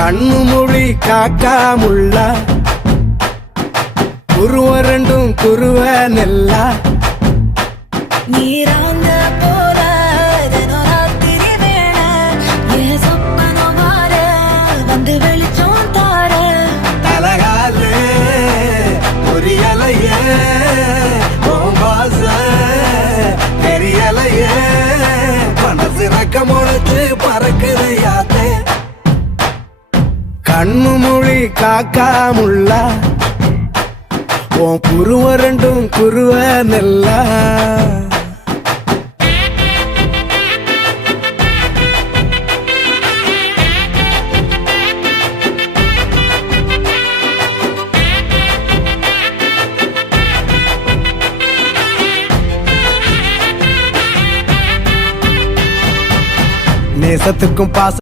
கண்ணு மொழி காக்காமுள்ள குருவ ரெண்டும் குருவ நெல்லா நீராங்க போல ராத்திரி வேண என் சொப்பனம் மாற வந்து வெளிச்சம் தார தலகாலே புரியலையே பாச தெரியலையே மனசு ரக்க முளைச்சு பறக்குது யாத்தே கண்ணு மொழி காக்காமுள்ள உன் குருவ ரெண்டும் குருவ நெல்லா நேசத்துக்கும் பாச